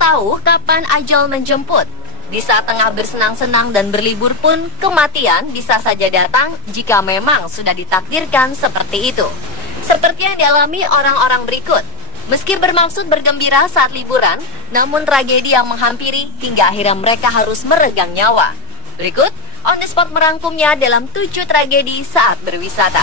tahu kapan ajal menjemput. Di saat tengah bersenang-senang dan berlibur pun, kematian bisa saja datang jika memang sudah ditakdirkan seperti itu. Seperti yang dialami orang-orang berikut. Meski bermaksud bergembira saat liburan, namun tragedi yang menghampiri hingga akhirnya mereka harus meregang nyawa. Berikut, On The Spot merangkumnya dalam 7 tragedi saat berwisata.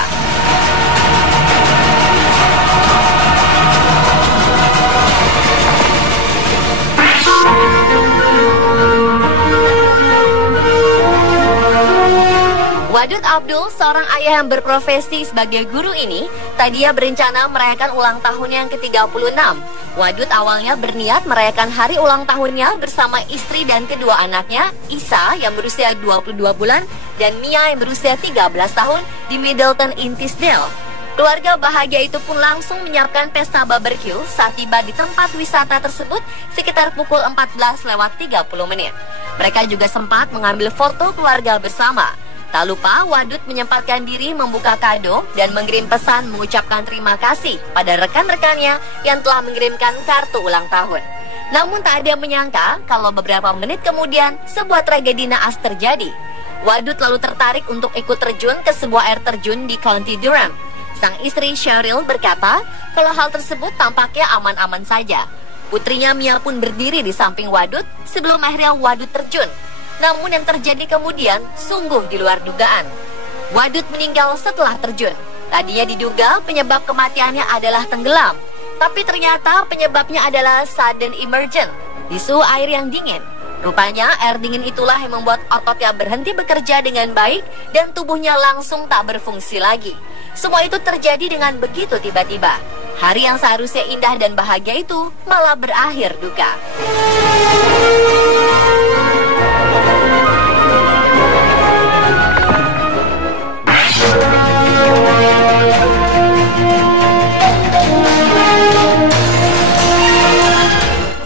Wadud Abdul, seorang ayah yang berprofesi sebagai guru ini, tadinya berencana merayakan ulang tahunnya yang ke-36. Wadud awalnya berniat merayakan hari ulang tahunnya bersama istri dan kedua anaknya, Isa yang berusia 22 bulan dan Mia yang berusia 13 tahun di Middleton in Teesdale. Keluarga bahagia itu pun langsung menyiapkan pesta barbecue saat tiba di tempat wisata tersebut sekitar pukul 14:30. Mereka juga sempat mengambil foto keluarga bersama. Tak lupa, Wadud menyempatkan diri membuka kado dan mengirim pesan mengucapkan terima kasih pada rekan-rekannya yang telah mengirimkan kartu ulang tahun. Namun tak ada yang menyangka kalau beberapa menit kemudian sebuah tragedi naas terjadi. Wadud lalu tertarik untuk ikut terjun ke sebuah air terjun di County Durham. Sang istri Cheryl berkata kalau hal tersebut tampaknya aman-aman saja. Putrinya Mia pun berdiri di samping Wadud sebelum akhirnya Wadud terjun. Namun yang terjadi kemudian sungguh di luar dugaan. Wadud meninggal setelah terjun. Tadinya diduga penyebab kematiannya adalah tenggelam, tapi ternyata penyebabnya adalah sudden emergent di suhu air yang dingin. Rupanya air dingin itulah yang membuat ototnya berhenti bekerja dengan baik dan tubuhnya langsung tak berfungsi lagi. Semua itu terjadi dengan begitu tiba-tiba. Hari yang seharusnya indah dan bahagia itu malah berakhir duka.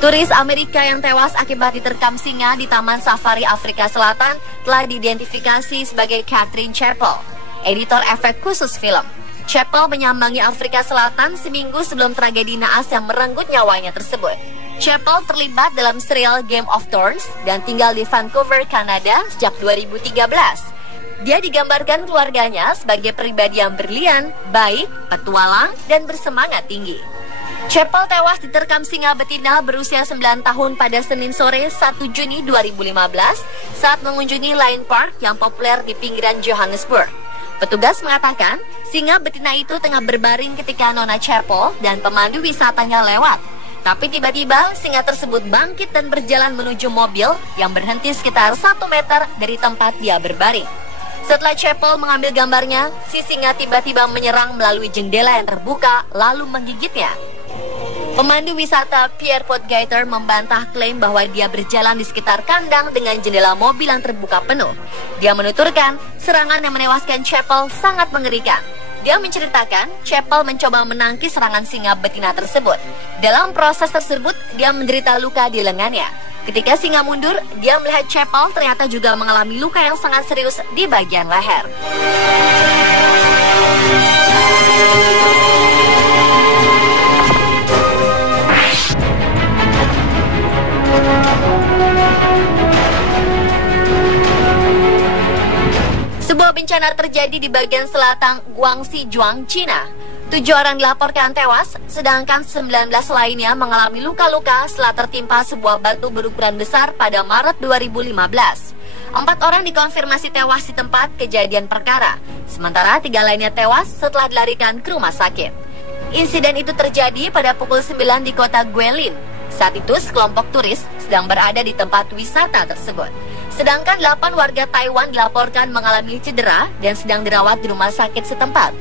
Turis Amerika yang tewas akibat diterkam singa di Taman Safari Afrika Selatan telah diidentifikasi sebagai Catherine Chappell, editor efek khusus film. Chappell menyambangi Afrika Selatan seminggu sebelum tragedi naas yang merenggut nyawanya tersebut. Chappell terlibat dalam serial Game of Thrones dan tinggal di Vancouver, Kanada sejak 2013. Dia digambarkan keluarganya sebagai pribadi yang berlian, baik, petualang, dan bersemangat tinggi. Chappell tewas diterkam singa betina berusia 9 tahun pada Senin sore 1 Juni 2015 saat mengunjungi Lion Park yang populer di pinggiran Johannesburg. Petugas mengatakan singa betina itu tengah berbaring ketika Nona Chappell dan pemandu wisatanya lewat. Tapi tiba-tiba singa tersebut bangkit dan berjalan menuju mobil yang berhenti sekitar 1 meter dari tempat dia berbaring. Setelah Chappell mengambil gambarnya, si singa tiba-tiba menyerang melalui jendela yang terbuka lalu menggigitnya. Pemandu wisata Pierre Potgieter membantah klaim bahwa dia berjalan di sekitar kandang dengan jendela mobil yang terbuka penuh. Dia menuturkan serangan yang menewaskan Chappell sangat mengerikan. Dia menceritakan Chappell mencoba menangkis serangan singa betina tersebut. Dalam proses tersebut, dia menderita luka di lengannya. Ketika singa mundur, dia melihat Chappell ternyata juga mengalami luka yang sangat serius di bagian leher. Sebuah bencana terjadi di bagian selatan Guangxi, China. 7 orang dilaporkan tewas, sedangkan 19 lainnya mengalami luka-luka setelah tertimpa sebuah batu berukuran besar pada Maret 2015. 4 orang dikonfirmasi tewas di tempat kejadian perkara, sementara 3 lainnya tewas setelah dilarikan ke rumah sakit. Insiden itu terjadi pada pukul 9 di kota Guilin. Saat itu sekelompok turis sedang berada di tempat wisata tersebut. Sedangkan 8 warga Taiwan dilaporkan mengalami cedera dan sedang dirawat di rumah sakit setempat.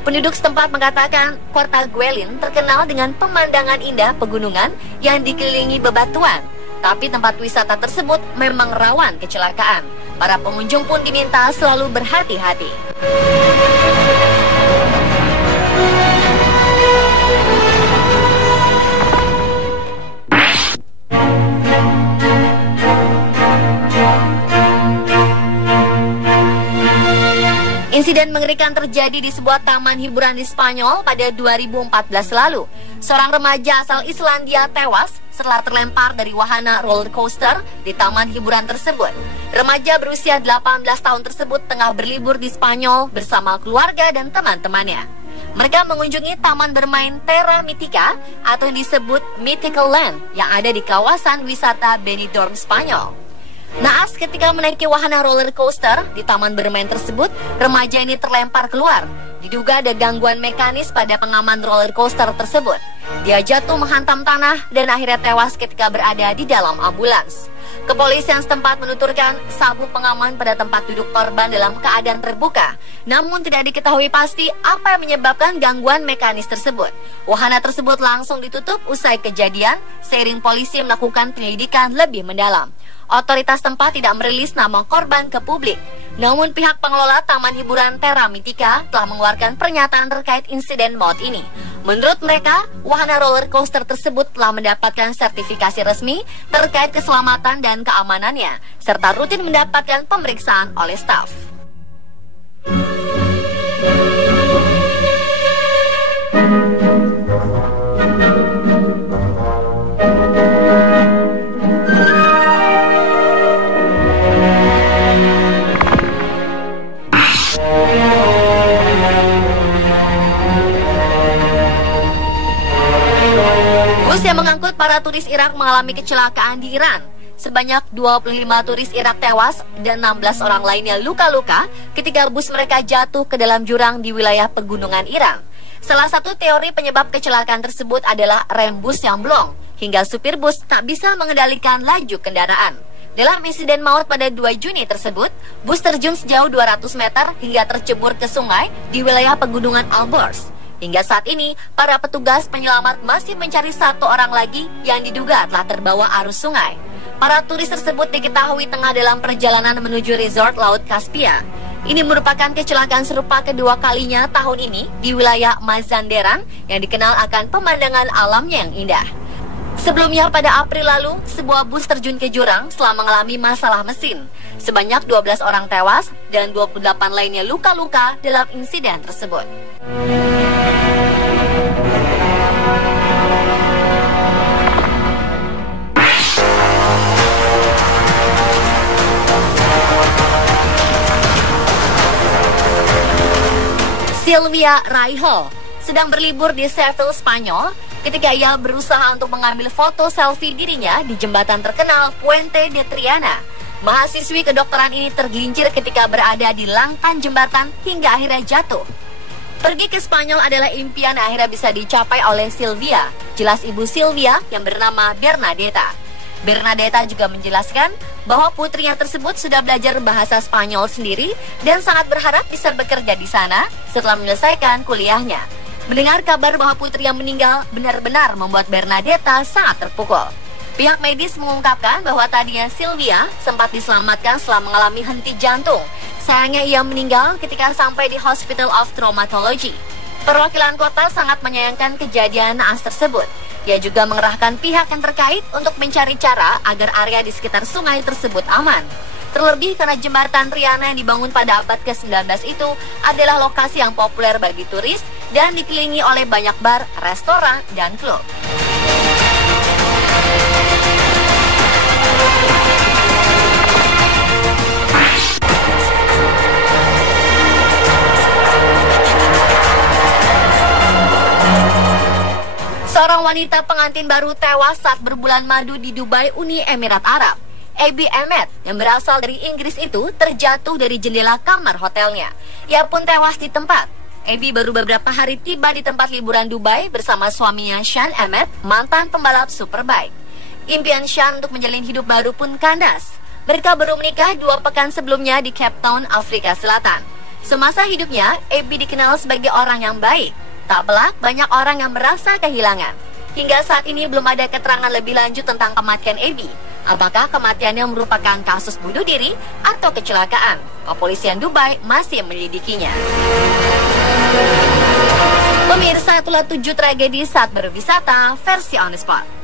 Penduduk setempat mengatakan kota Guilin terkenal dengan pemandangan indah pegunungan yang dikelilingi bebatuan. Tapi tempat wisata tersebut memang rawan kecelakaan. Para pengunjung pun diminta selalu berhati-hati. Insiden mengerikan terjadi di sebuah taman hiburan di Spanyol pada 2014 lalu. Seorang remaja asal Islandia tewas setelah terlempar dari wahana roller coaster di taman hiburan tersebut. Remaja berusia 18 tahun tersebut tengah berlibur di Spanyol bersama keluarga dan teman-temannya. Mereka mengunjungi taman bermain Terra Mítica atau yang disebut Mythical Land yang ada di kawasan wisata Benidorm, Spanyol. Naas ketika menaiki wahana roller coaster di taman bermain tersebut, remaja ini terlempar keluar. Diduga ada gangguan mekanis pada pengaman roller coaster tersebut. Dia jatuh menghantam tanah dan akhirnya tewas ketika berada di dalam ambulans. Kepolisian setempat menuturkan sabuk pengaman pada tempat duduk korban dalam keadaan terbuka. Namun tidak diketahui pasti apa yang menyebabkan gangguan mekanis tersebut. Wahana tersebut langsung ditutup usai kejadian, seiring polisi melakukan penyelidikan lebih mendalam. Otoritas tempat tidak merilis nama korban ke publik. Namun pihak pengelola Taman Hiburan Terra Mítica telah mengeluarkan pernyataan terkait insiden maut ini. Menurut mereka, wahana roller coaster tersebut telah mendapatkan sertifikasi resmi terkait keselamatan dan keamanannya, serta rutin mendapatkan pemeriksaan oleh staf. Bus yang mengangkut para turis Irak mengalami kecelakaan di Iran. Sebanyak 25 turis Irak tewas dan 16 orang lainnya luka-luka ketika bus mereka jatuh ke dalam jurang di wilayah pegunungan Iran. Salah satu teori penyebab kecelakaan tersebut adalah rem bus yang blong, hingga supir bus tak bisa mengendalikan laju kendaraan. Dalam insiden maut pada 2 Juni tersebut, bus terjun sejauh 200 meter hingga tercebur ke sungai di wilayah pegunungan Alborz. Hingga saat ini, para petugas penyelamat masih mencari 1 orang lagi yang diduga telah terbawa arus sungai. Para turis tersebut diketahui tengah dalam perjalanan menuju resort Laut Kaspia. Ini merupakan kecelakaan serupa kedua kalinya tahun ini di wilayah Mazanderan yang dikenal akan pemandangan alamnya yang indah. Sebelumnya pada April lalu, sebuah bus terjun ke jurang setelah mengalami masalah mesin. Sebanyak 12 orang tewas dan 28 lainnya luka-luka dalam insiden tersebut. Silvia Rahel sedang berlibur di Seville, Spanyol ketika ia berusaha untuk mengambil foto selfie dirinya di jembatan terkenal Puente de Triana. Mahasiswi kedokteran ini tergelincir ketika berada di langkan jembatan hingga akhirnya jatuh. Pergi ke Spanyol adalah impian yang akhirnya bisa dicapai oleh Silvia. Jelas ibu Silvia yang bernama Bernadetta. Bernadetta juga menjelaskan bahwa putrinya tersebut sudah belajar bahasa Spanyol sendiri dan sangat berharap bisa bekerja di sana setelah menyelesaikan kuliahnya. Mendengar kabar bahwa putri yang meninggal benar-benar membuat Bernadetta sangat terpukul. Pihak medis mengungkapkan bahwa tadinya Silvia sempat diselamatkan setelah mengalami henti jantung. Sayangnya ia meninggal ketika sampai di Hospital of Traumatology. Perwakilan kota sangat menyayangkan kejadian naas tersebut. Ia juga mengerahkan pihak yang terkait untuk mencari cara agar area di sekitar sungai tersebut aman. Terlebih karena jembatan Triana yang dibangun pada abad ke-19 itu adalah lokasi yang populer bagi turis dan dikelilingi oleh banyak bar, restoran, dan klub. Seorang wanita pengantin baru tewas saat berbulan madu di Dubai, Uni Emirat Arab. Abby Ahmed yang berasal dari Inggris itu terjatuh dari jendela kamar hotelnya. Ia pun tewas di tempat. Abby baru beberapa hari tiba di tempat liburan Dubai bersama suaminya Sean Ahmed, mantan pembalap Superbike. Impian Sean untuk menjalin hidup baru pun kandas. Mereka baru menikah 2 pekan sebelumnya di Cape Town, Afrika Selatan. Semasa hidupnya, Abby dikenal sebagai orang yang baik. Tak pelak, banyak orang yang merasa kehilangan. Hingga saat ini belum ada keterangan lebih lanjut tentang kematian Abby. Apakah kematiannya merupakan kasus bunuh diri atau kecelakaan? Kepolisian Dubai masih menyelidikinya. Pemirsa, itulah 7 tragedi saat berwisata versi On The Spot.